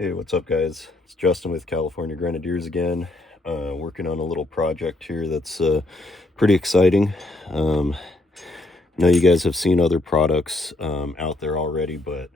Hey, what's up, guys? It's Justin with California Grenadiers again. Working on a little project here that's pretty exciting. I know you guys have seen other products out there already, but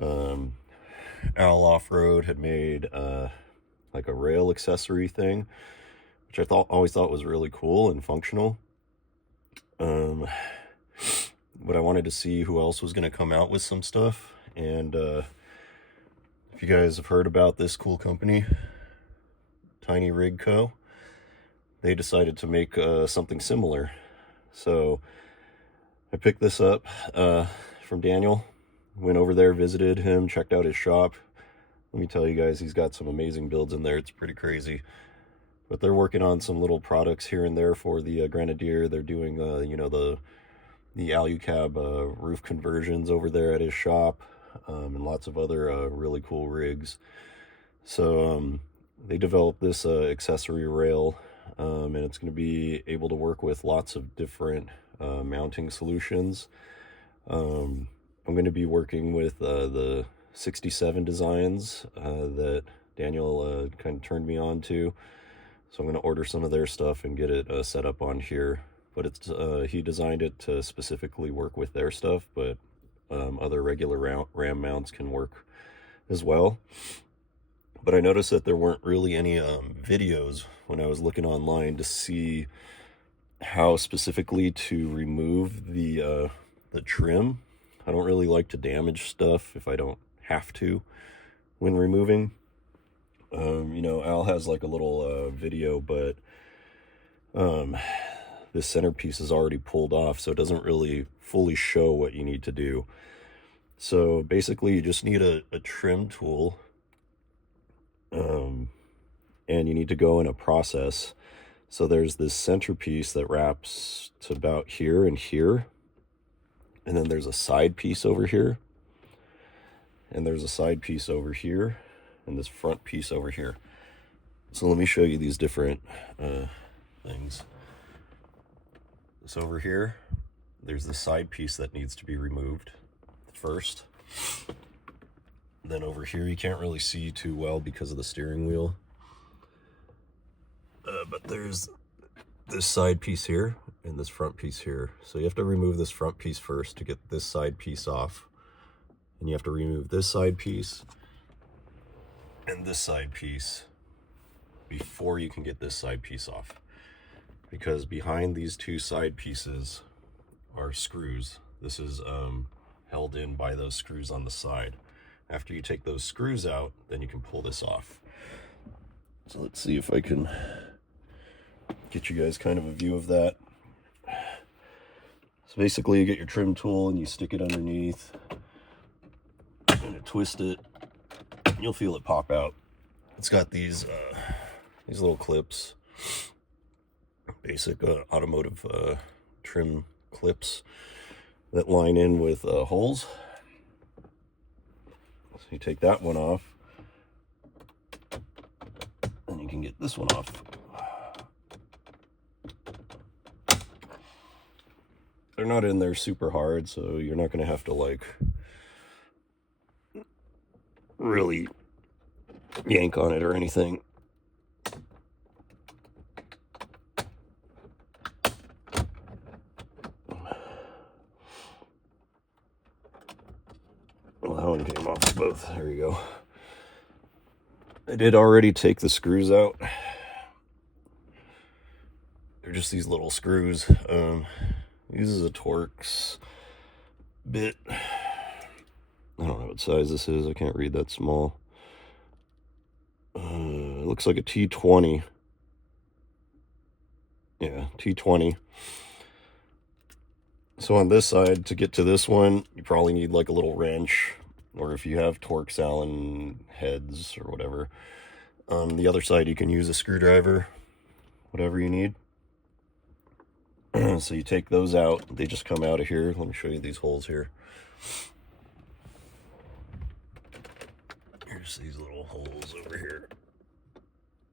Al Off-Road had made like a rail accessory thing, which I always thought was really cool and functional. But I wanted to see who else was going to come out with some stuff, and if you guys have heard about this cool company, Tiny Rig Co., they decided to make something similar. So I picked this up from Daniel, went over there, visited him, checked out his shop. Let me tell you guys, he's got some amazing builds in there. It's pretty crazy. But they're working on some little products here and there for the Grenadier. They're doing, the Alucab roof conversions over there at his shop, and lots of other really cool rigs. So they developed this accessory rail, and it's going to be able to work with lots of different mounting solutions. I'm going to be working with the 67 designs that Daniel kind of turned me on to. So I'm going to order some of their stuff and get it set up on here. But it's he designed it to specifically work with their stuff, but other regular ram mounts can work as well. But I noticed that there weren't really any videos when I was looking online to see how specifically to remove the trim. I don't really like to damage stuff if I don't have to when removing. Al has like a little video, but this centerpiece is already pulled off, so it doesn't really fully show what you need to do. So basically you just need a trim tool, and you need to go in a process. So there's this centerpiece that wraps to about here and here, and then there's a side piece over here, and there's a side piece over here, and this front piece over here. So let me show you these different things. So over here, there's the side piece that needs to be removed first. Then over here, you can't really see too well because of the steering wheel. But there's this side piece here and this front piece here. So you have to remove this front piece first to get this side piece off. And you have to remove this side piece and this side piece before you can get this side piece off. Because behind these two side pieces are screws. This is held in by those screws on the side. After you take those screws out, then you can pull this off. So let's see if I can get you guys kind of a view of that. So basically you get your trim tool and you stick it underneath and you twist it, and you'll feel it pop out. It's got these little clips, basic automotive trim clips that line in with holes. So you take that one off, and you can get this one off. They're not in there super hard, so you're not going to have to like really yank on it or anything. Well, that one came off both. There you go. I did already take the screws out. They're just these little screws. This is a Torx bit. I don't know what size this is. I can't read that small. It looks like a T20. Yeah, T20. So on this side, to get to this one, you probably need like a little wrench, or if you have Torx Allen heads or whatever. On the other side, you can use a screwdriver, whatever you need. So you take those out. They just come out of here. Let me show you these holes here. Here's these little holes over here.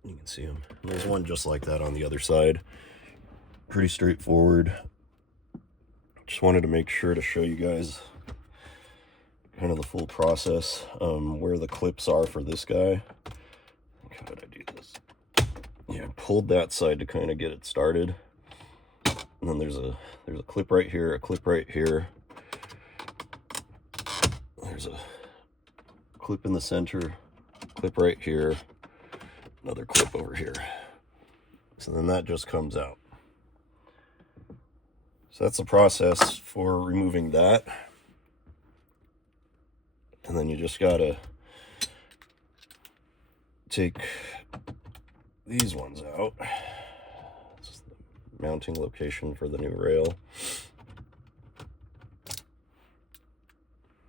You can see them. And there's one just like that on the other side. Pretty straightforward. Just wanted to make sure to show you guys kind of the full process. Where the clips are for this guy. How did I do this? Yeah, I pulled that side to kind of get it started. And then there's a clip right here, a clip right here. There's a clip in the center, clip right here, another clip over here. So then that just comes out. So that's the process for removing that. And then you just gotta take these ones out. This is the mounting location for the new rail,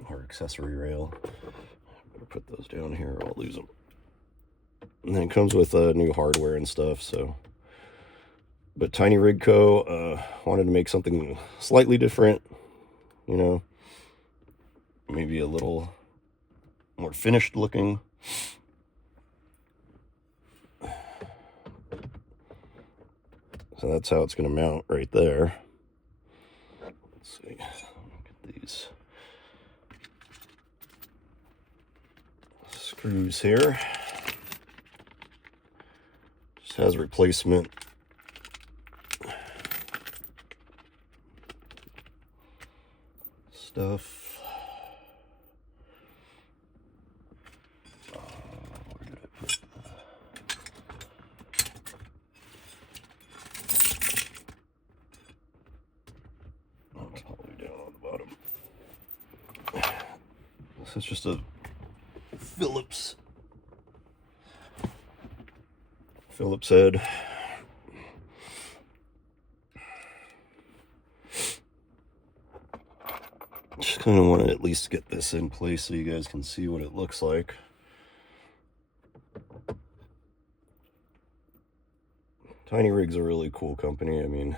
or accessory rail. Better put those down here or I'll lose them. And then it comes with new hardware and stuff. So, but Tiny Rig Co. Wanted to make something slightly different, you know, maybe a little more finished looking. So that's how it's going to mount right there. Let's see. Look at these screws here. Just has replacement stuff. Where did I put oh, it's all the way down on the bottom. This is just a Phillips head. Just kind of want to at least get this in place so you guys can see what it looks like. Tiny Rig's a really cool company. I mean,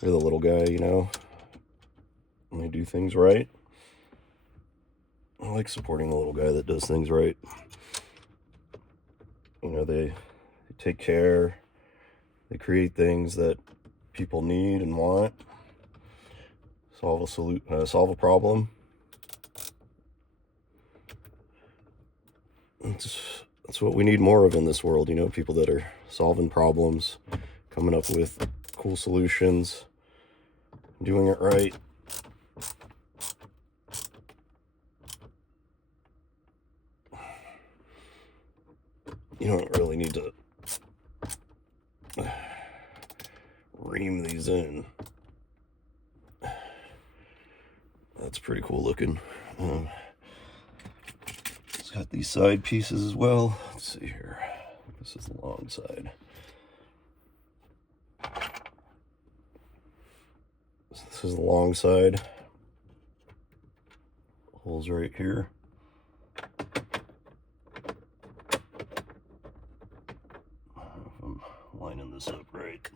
they're the little guy, you know, and they do things right. I like supporting the little guy that does things right. You know, they take care, they create things that people need and want, solve a problem. That's what we need more of in this world, you know, people that are solving problems, coming up with cool solutions, doing it right. You don't really need to ream these in. That's pretty cool looking. It's got these side pieces as well. Let's see here. This is the long side. This is the long side. Holes right here. I don't know if I'm lining this up right.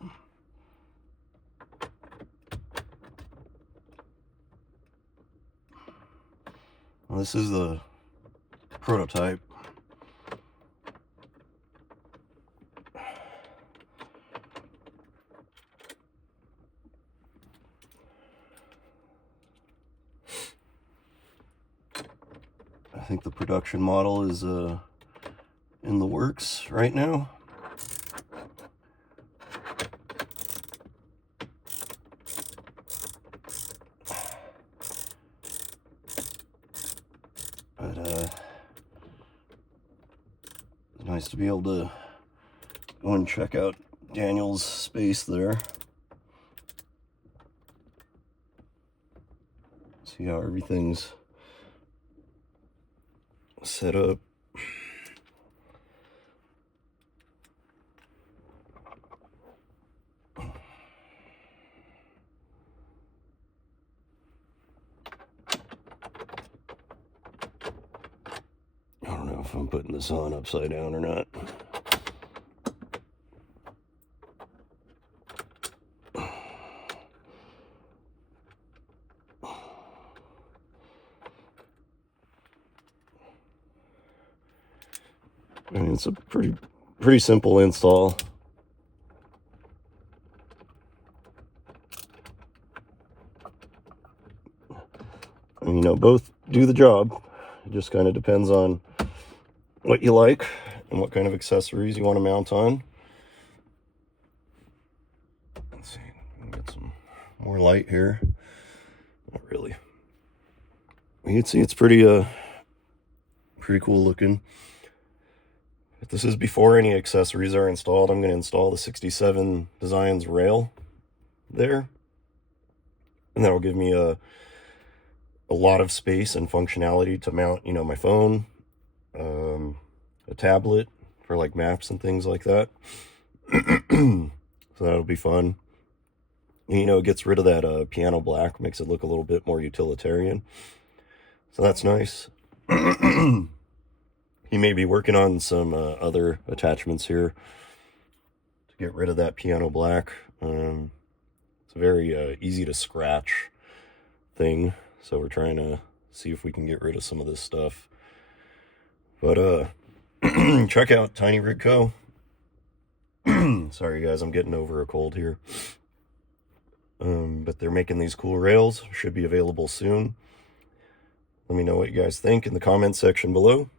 Well, this is the prototype. I think the production model is in the works right now. But it's nice to be able to go and check out Daniel's space there. See how everything's set up. I don't know if I'm putting this on upside down or not. I mean, it's a pretty simple install. I mean, you know, both do the job. It just kind of depends on what you like and what kind of accessories you want to mount on. Let's see, get some more light here. Not really. You can see it's pretty cool looking. If this is before any accessories are installed, I'm going to install the 67 Designs rail there, and that'll give me a lot of space and functionality to mount, you know, my phone, a tablet for like maps and things like that. So that'll be fun. You know, it gets rid of that piano black, makes it look a little bit more utilitarian. So that's nice. He may be working on some other attachments here to get rid of that piano black. It's a very easy to scratch thing, so we're trying to see if we can get rid of some of this stuff. But check out Tiny Rig Co. Sorry guys, I'm getting over a cold here. But they're making these cool rails, should be available soon. Let me know what you guys think in the comments section below.